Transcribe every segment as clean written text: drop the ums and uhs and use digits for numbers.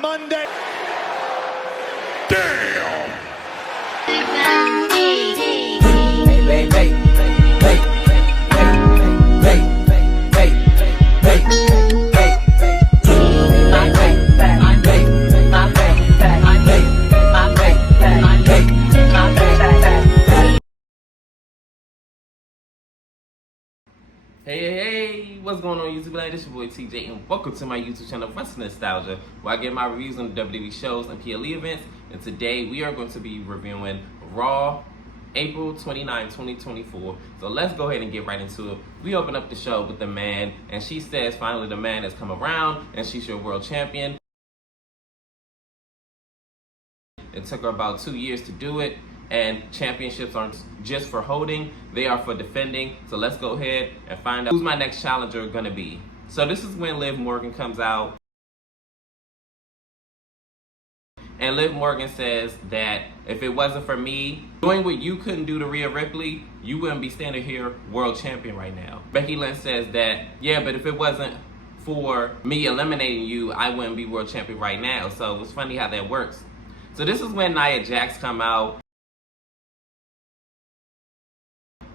Monday. Damn! Hey, what's going on YouTube land? This your boy TJ and welcome to my YouTube channel Wrestling Nostalgia, where I get my reviews on the WWE shows and PLE events. And today we are going to be reviewing Raw, April 29, 2024. So let's go ahead and get right into it. We open up the show with the man, and she says finally the man has come around and she's your world champion. It took her about 2 years to do it. And championships aren't just for holding, they are for defending. So let's go ahead and find out who's my next challenger gonna be. So this is when Liv Morgan comes out. And Liv Morgan says that if it wasn't for me doing what you couldn't do to Rhea Ripley, you wouldn't be standing here world champion right now. Becky Lynch says that, yeah, but if it wasn't for me eliminating you, I wouldn't be world champion right now. So it's funny how that works. So this is when Nia Jax come out.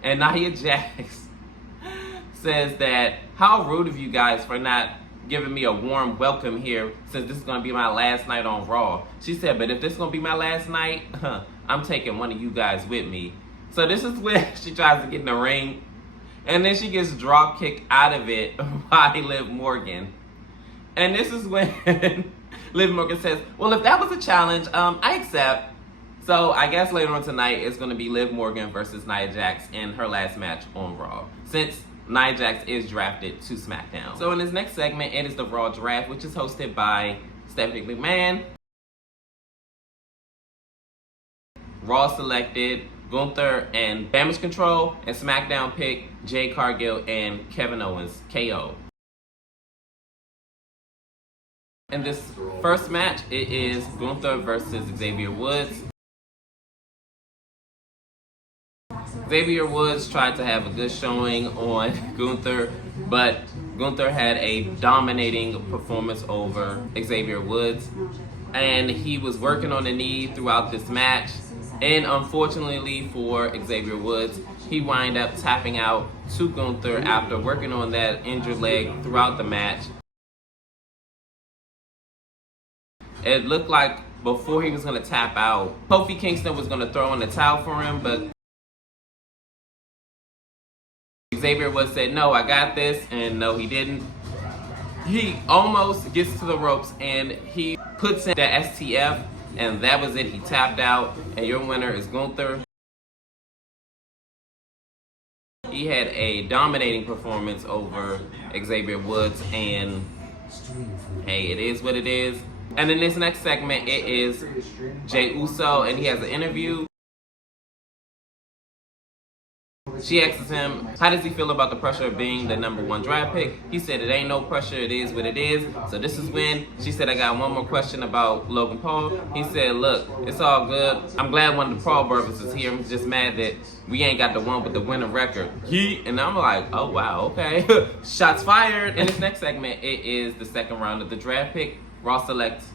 And Nia Jax says that, how rude of you guys for not giving me a warm welcome here since this is going to be my last night on Raw. She said, but if this is going to be my last night, I'm taking one of you guys with me. So this is when she tries to get in the ring. And then she gets drop kicked out of it by Liv Morgan. And this is when Liv Morgan says, well, if that was a challenge, I accept. So I guess later on tonight it's going to be Liv Morgan versus Nia Jax in her last match on Raw, since Nia Jax is drafted to SmackDown. So in this next segment, it is the Raw Draft, which is hosted by Stephanie McMahon. Raw selected Gunther and Damage Control, and SmackDown picked Jade Cargill and Kevin Owens, KO. In this first match, it is Gunther versus Xavier Woods. Xavier Woods tried to have a good showing on Gunther, but Gunther had a dominating performance over Xavier Woods, and he was working on the knee throughout this match, and unfortunately for Xavier Woods, he wound up tapping out to Gunther after working on that injured leg throughout the match. It looked like before he was going to tap out, Kofi Kingston was going to throw in the towel for him, but Xavier Woods said, no, I got this, and no, he didn't. He almost gets to the ropes, and he puts in the STF, and that was it. He tapped out, and your winner is Gunther. He had a dominating performance over Xavier Woods, and hey, it is what it is. And in this next segment, it is Jey Uso, and he has an interview. She asks him, how does he feel about the pressure of being the #1 draft pick? He said, it ain't no pressure, it is what it is. So this is when she said, I got one more question about Logan Paul. He said, look, it's all good. I'm glad one of the Paul brothers is here. I'm just mad that we ain't got the one with the winning record. And I'm like, oh wow, okay. Shots fired. In this next segment, it is the second round of the draft pick. Raw selects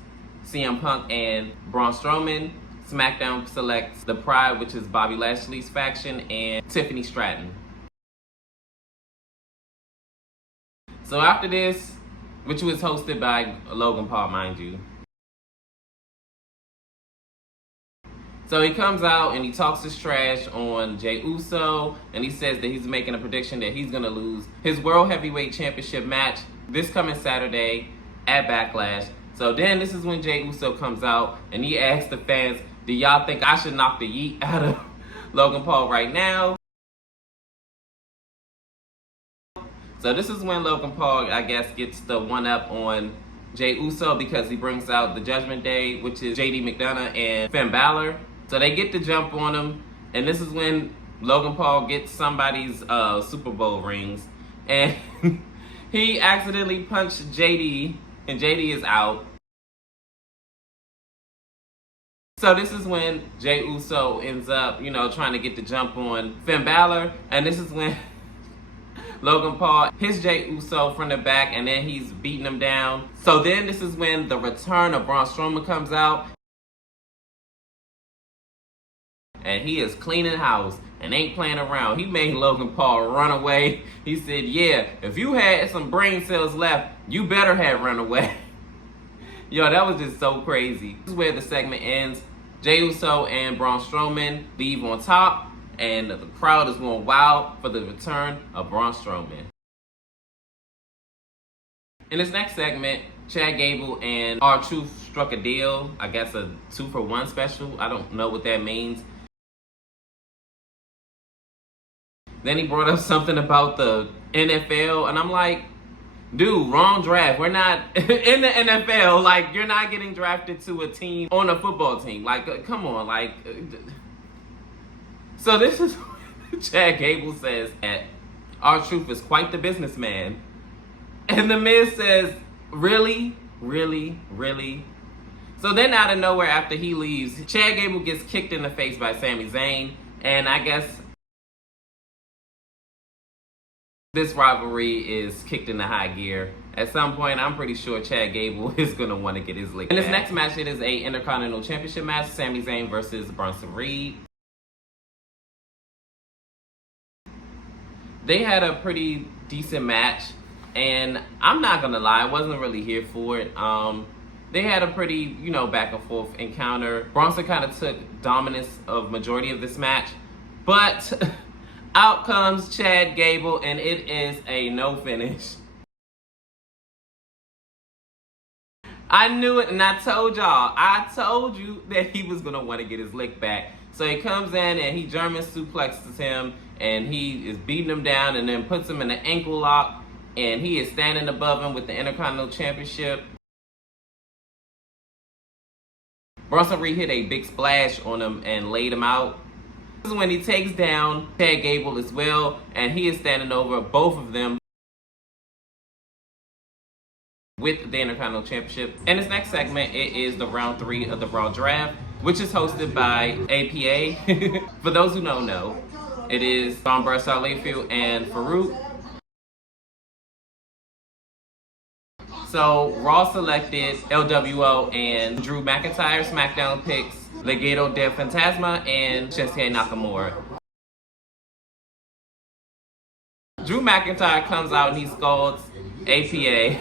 CM Punk and Braun Strowman. SmackDown selects The Pride, which is Bobby Lashley's faction, and Tiffany Stratton. So after this, which was hosted by Logan Paul, mind you. So he comes out and he talks his trash on Jey Uso, and he says that he's making a prediction that he's going to lose his World Heavyweight Championship match this coming Saturday at Backlash. So then this is when Jey Uso comes out and he asks the fans, do y'all think I should knock the yeet out of Logan Paul right now? So this is when Logan Paul, I guess, gets the one-up on Jey Uso because he brings out the Judgment Day, which is JD McDonough and Finn Balor. So they get the jump on him, and this is when Logan Paul gets somebody's Super Bowl rings, and he accidentally punched JD, and JD is out. So this is when Jey Uso ends up, trying to get the jump on Finn Balor, and this is when Logan Paul hits Jey Uso from the back, and then he's beating him down. So then this is when the return of Braun Strowman comes out. And he is cleaning house and ain't playing around. He made Logan Paul run away. He said, yeah, if you had some brain cells left, you better have run away. Yo, that was just so crazy. This is where the segment ends. Jey Uso and Braun Strowman leave on top, and the crowd is going wild for the return of Braun Strowman. In this next segment, Chad Gable and R-Truth struck a deal. I guess a 2-for-1 special. I don't know what that means. Then he brought up something about the NFL, and I'm like, dude, wrong draft. We're not in the NFL. Like, you're not getting drafted to a team on a football team. Like, come on. Like, so this is what Chad Gable says that R-Truth is quite the businessman. And The Miz says, really? Really? Really? So then out of nowhere, after he leaves, Chad Gable gets kicked in the face by Sami Zayn. And I guess this rivalry is kicked into high gear. At some point, I'm pretty sure Chad Gable is going to want to get his lick. In this next match, it is a Intercontinental Championship match. Sami Zayn versus Bronson Reed. They had a pretty decent match. And I'm not going to lie, I wasn't really here for it. They had a pretty, back and forth encounter. Bronson kind of took dominance of majority of this match. But out comes Chad Gable, and it is a no finish. I knew it, and I told y'all. I told you that he was going to want to get his lick back. So he comes in, and he German suplexes him, and he is beating him down, and then puts him in an ankle lock, and he is standing above him with the Intercontinental Championship. Bronson Reed hit a big splash on him and laid him out. This is when he takes down Chad Gable as well, and he is standing over both of them with the Intercontinental Championship. In this next segment, it is the round 3 of the Raw Draft, which is hosted by APA. For those who don't know, it is Von Barsal Layfield and Farouk. So Raw selected LWO and Drew McIntyre. SmackDown picks Legado del Fantasma and Shinsuke Nakamura. Drew McIntyre comes out and he scolds APA.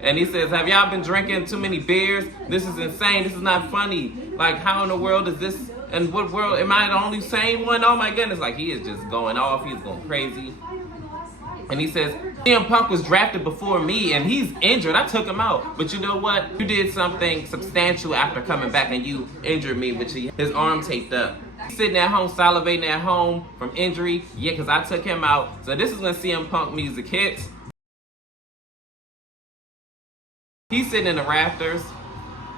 And he says, have y'all been drinking too many beers? This is insane. This is not funny. Like, how in the world is this? And what world? Am I the only sane one? Oh my goodness. Like, he is just going off. He's going crazy. And he says, CM Punk was drafted before me and he's injured. I took him out. But you know what? You did something substantial after coming back and you injured me with his arm taped up. He's sitting at home, salivating at home from injury. Yeah, because I took him out. So this is when CM Punk music hits. He's sitting in the rafters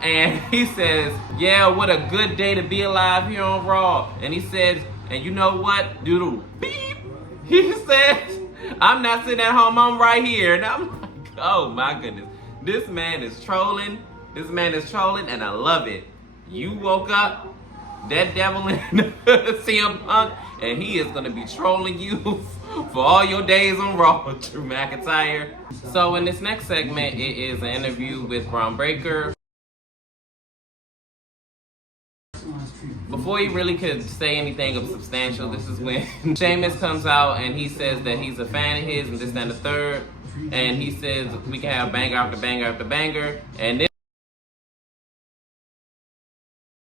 and he says, yeah, what a good day to be alive here on Raw. And he says, and you know what? Doodle beep. He says, I'm not sitting at home, I'm right here. And I'm like, oh my goodness. This man is trolling. This man is trolling, and I love it. You woke up, that devil in CM Punk, and he is going to be trolling you for all your days on Raw, Drew McIntyre. So in this next segment, it is an interview with Braun Breaker. Before he really could say anything of substantial, this is when Sheamus comes out and he says that he's a fan of his and this, that, and the third. And he says we can have banger after banger after banger. And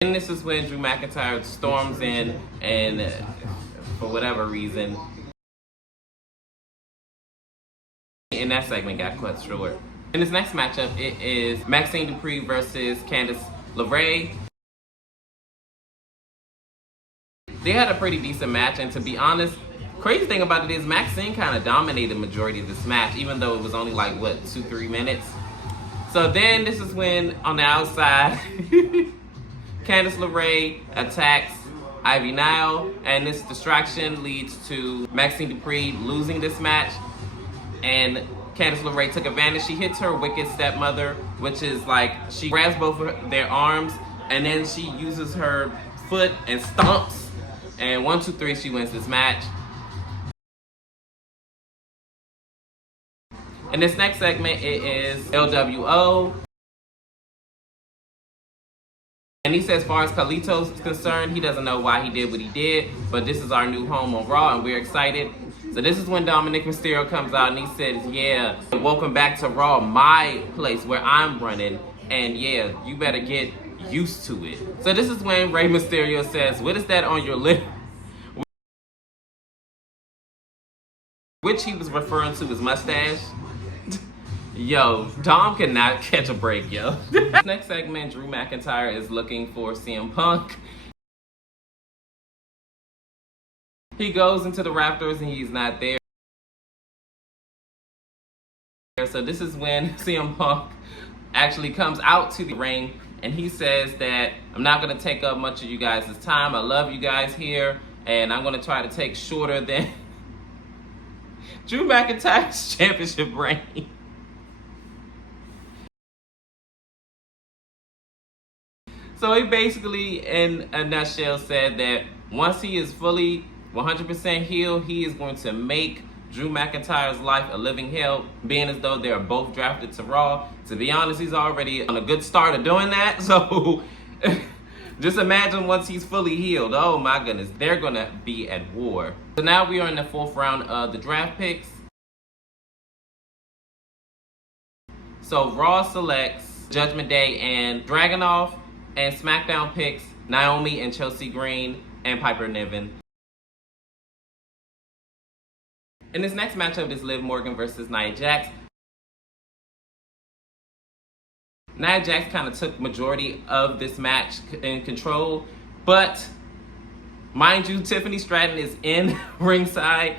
then this is when Drew McIntyre storms in and for whatever reason, and that segment got cut short. In this next matchup, it is Maxine Dupree versus Candice LeRae. They had a pretty decent match, and to be honest, crazy thing about it is Maxine kind of dominated the majority of this match, even though it was only like, what, 2-3 minutes? So then this is when, on the outside, Candice LeRae attacks Ivy Nile, and this distraction leads to Maxine Dupree losing this match, and Candice LeRae took advantage. She hits her wicked stepmother, which is like, she grabs both of their arms, and then she uses her foot and stomps And 1, 2, 3, she wins this match. In this next segment, it is LWO. And he says, as far as Carlito's is concerned, he doesn't know why he did what he did, but this is our new home on Raw, and we're excited. So this is when Dominic Mysterio comes out, and he says, yeah, welcome back to Raw, my place where I'm running, and yeah, you better get used to it. So this is when Rey Mysterio says, what is that on your lip? Which he was referring to his mustache. Yo, Dom cannot catch a break, yo. Next segment, Drew McIntyre is looking for CM Punk. He goes into the rafters and he's not there. So this is when CM Punk actually comes out to the ring and he says that I'm not going to take up much of you guys' time. I love you guys here and I'm going to try to take shorter than Drew McIntyre's championship reign. So he basically, in a nutshell, said that once he is fully 100% healed, he is going to make Drew McIntyre's life a living hell, being as though they are both drafted to Raw. To be honest, he's already on a good start of doing that. So just imagine once he's fully healed. Oh my goodness, they're going to be at war. So now we are in the 4th round of the draft picks. So Raw selects Judgment Day and Dragunov. And SmackDown picks Naomi and Chelsea Green and Piper Niven. In this next matchup is Liv Morgan versus Nia Jax. Nia Jax kind of took majority of this match in control, but mind you, Tiffany Stratton is in ringside.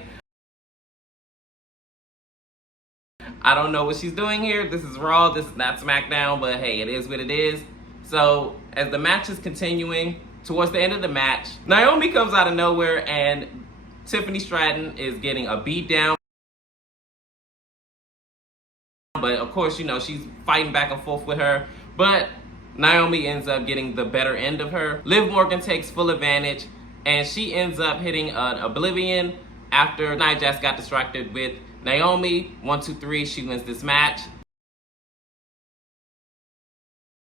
I don't know what she's doing here. This is Raw, this is not SmackDown, but hey, it is what it is. So as the match is continuing, towards the end of the match, Naomi comes out of nowhere and Tiffany Stratton is getting a beat down. But of course, you know, she's fighting back and forth with her. But Naomi ends up getting the better end of her. Liv Morgan takes full advantage and she ends up hitting an Oblivion after Nia Jax got distracted with Naomi. 1, 2, 3, she wins this match.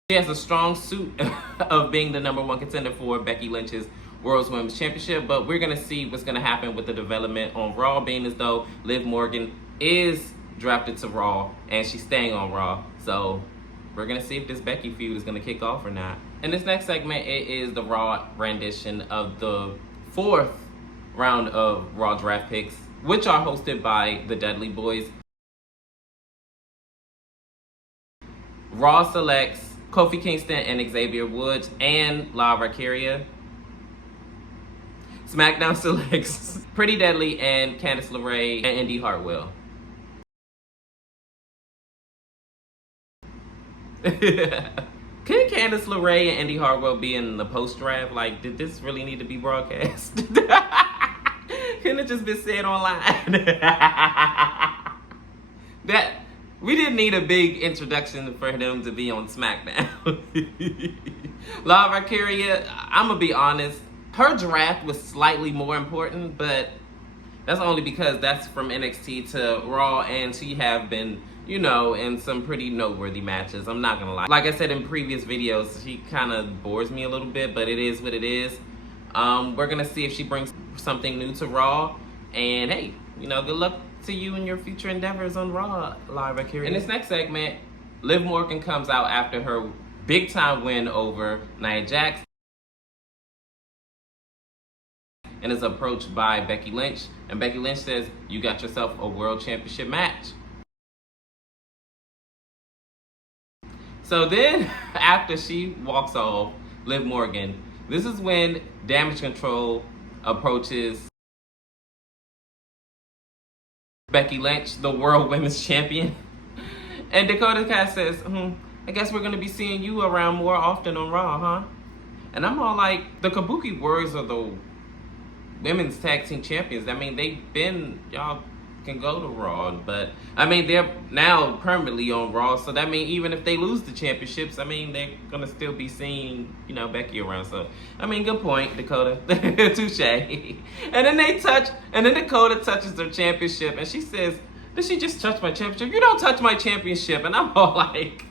She has a strong suit of being the #1 contender for Becky Lynch's World Women's Championship, but we're going to see what's going to happen with the development on Raw, being as though Liv Morgan is drafted to Raw and she's staying on Raw. So we're going to see if this Becky feud is going to kick off or not. In this next segment, it is the Raw rendition of the 4th round of Raw draft picks, which are hosted by the Dudley Boys. Raw selects Kofi Kingston and Xavier Woods and La Valkyria. SmackDown selects Pretty Deadly and Candice LeRae and Indy Hartwell. Could Candice LeRae and Indy Hartwell be in the post-draft? Like, did this really need to be broadcast? Couldn't it just been said online? That we didn't need a big introduction for them to be on SmackDown. La Valkyria, I'm gonna be honest, her draft was slightly more important, but that's only because that's from NXT to Raw, and she have been, you know, in some pretty noteworthy matches. I'm not gonna lie. Like I said in previous videos, she kind of bores me a little bit, but it is what it is. We're gonna see if she brings something new to Raw, and hey, you know, good luck to you in your future endeavors on Raw, La Valkyria. In this next segment, Liv Morgan comes out after her big time win over Nia Jax and is approached by Becky Lynch, and Becky Lynch says, you got yourself a world championship match. So then, after she walks off, Liv Morgan, this is when Damage Control approaches Becky Lynch, the World Women's Champion. And Dakota Kai says, I guess we're going to be seeing you around more often on Raw, huh? And I'm all like, the Kabuki Warriors are the Women's Tag Team Champions. I mean, they've been, y'all can go to Raw. But I mean, they're now permanently on Raw, so that means even if they lose the championships, I mean, they're gonna still be seeing, you know, Becky around. So I mean, good point, Dakota. Touche. And then Dakota touches her championship, and she says, "Did she just touch my championship? You don't touch my championship." And I'm all like,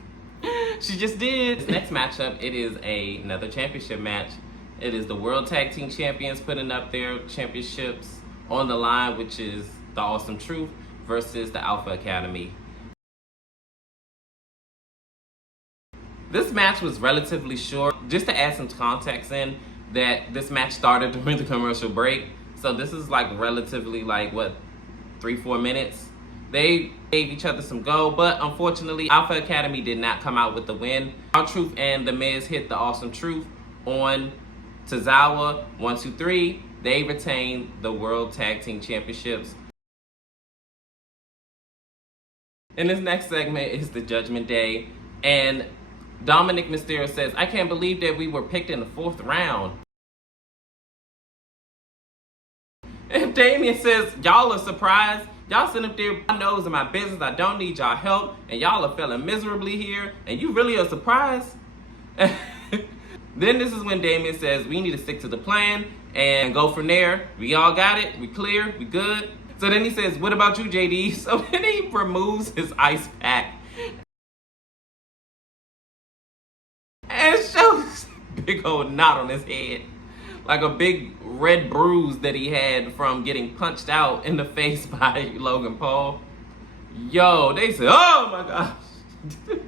she just did. This next matchup, it is another championship match. It is the World Tag Team Champions putting up their championships on the line, which is the Awesome Truth versus the Alpha Academy. This match was relatively short. Just to add some context in, that this match started during the commercial break. So this is like relatively like, what, 3-4 minutes? They gave each other some go, but unfortunately, Alpha Academy did not come out with the win. Our Truth and The Miz hit the Awesome Truth on Tozawa, 1, 2, 3. They retained the World Tag Team Championships. And this next segment is the Judgment Day. And Dominic Mysterio says, "I can't believe that we were picked in the 4th round." And Damian says, "Y'all are surprised? Y'all sitting up there, my nose in my business, I don't need y'all help, and y'all are failing miserably here, and you really are surprised?" Then this is when Damian says, "We need to stick to the plan and go from there. We all got it. We clear. We good." So then he says, "What about you, JD?" So then he removes his ice pack and shows a big old knot on his head, like a big red bruise that he had from getting punched out in the face by Logan Paul. Yo, they said, "Oh my gosh."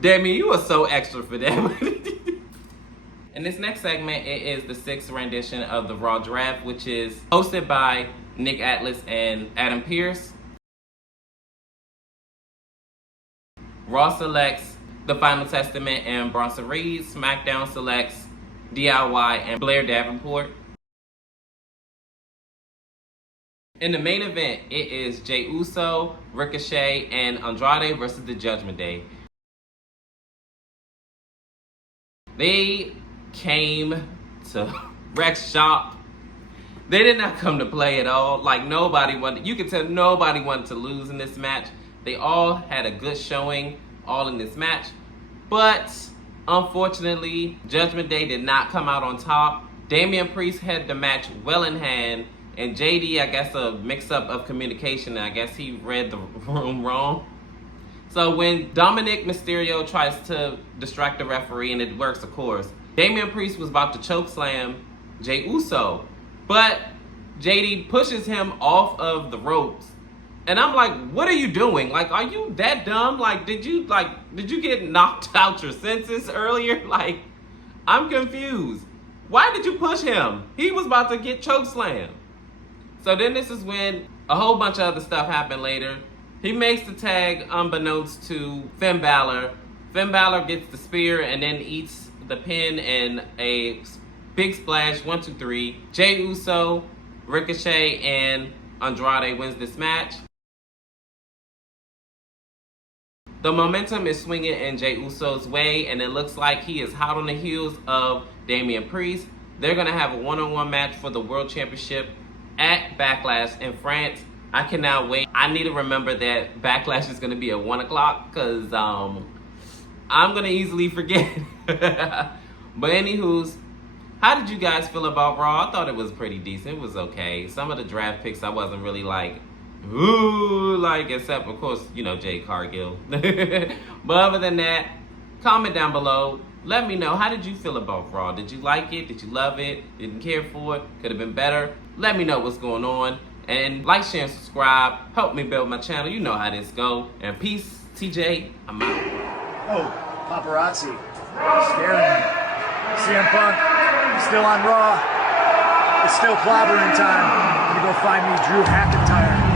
Damian, you are so extra for that. In this next segment, it is the 6th rendition of the Raw Draft, which is hosted by Nick Atlas and Adam Pearce. Raw selects The Final Testament and Bronson Reed. SmackDown selects DIY and Blair Davenport. In the main event, it is Jey Uso, Ricochet, and Andrade versus the Judgment Day. They came to Rex shop. They did not come to play at all. Like, nobody wanted, you could tell nobody wanted to lose in this match. They all had a good showing all in this match. But unfortunately, Judgment Day did not come out on top. Damian Priest had the match well in hand, and JD, I guess a mix-up of communication, I guess he read the room wrong. So when Dominic Mysterio tries to distract the referee, and it works, of course, Damian Priest was about to chokeslam Jey Uso, but JD pushes him off of the ropes. And I'm like, what are you doing? Like, are you that dumb? Like, did you get knocked out your senses earlier? Like, I'm confused. Why did you push him? He was about to get chokeslammed. So then this is when a whole bunch of other stuff happened later. He makes the tag unbeknownst to Finn Balor. Finn Balor gets the spear and then eats the pin and a big splash, 1, 2, 3. Jey Uso, Ricochet, and Andrade wins this match. The momentum is swinging in Jey Uso's way, and it looks like he is hot on the heels of Damian Priest. They're going to have a one-on-one match for the World Championship at Backlash in France. I cannot wait. I need to remember that Backlash is going to be at 1 o'clock because I'm going to easily forget. But anywho's, how did you guys feel about Raw? I thought it was pretty decent. It was okay. Some of the draft picks I wasn't really like, ooh, like, except, of course, you know, Jade Cargill. But other than that, comment down below. Let me know, how did you feel about Raw? Did you like it? Did you love it? Didn't care for it? Could have been better? Let me know what's going on. And like, share, and subscribe. Help me build my channel. You know how this go. And peace. TJ, I'm out. Oh, paparazzi. Scaring me. CM Punk, still on Raw. It's still clobbering time. I'm gonna go find me Drew McIntyre.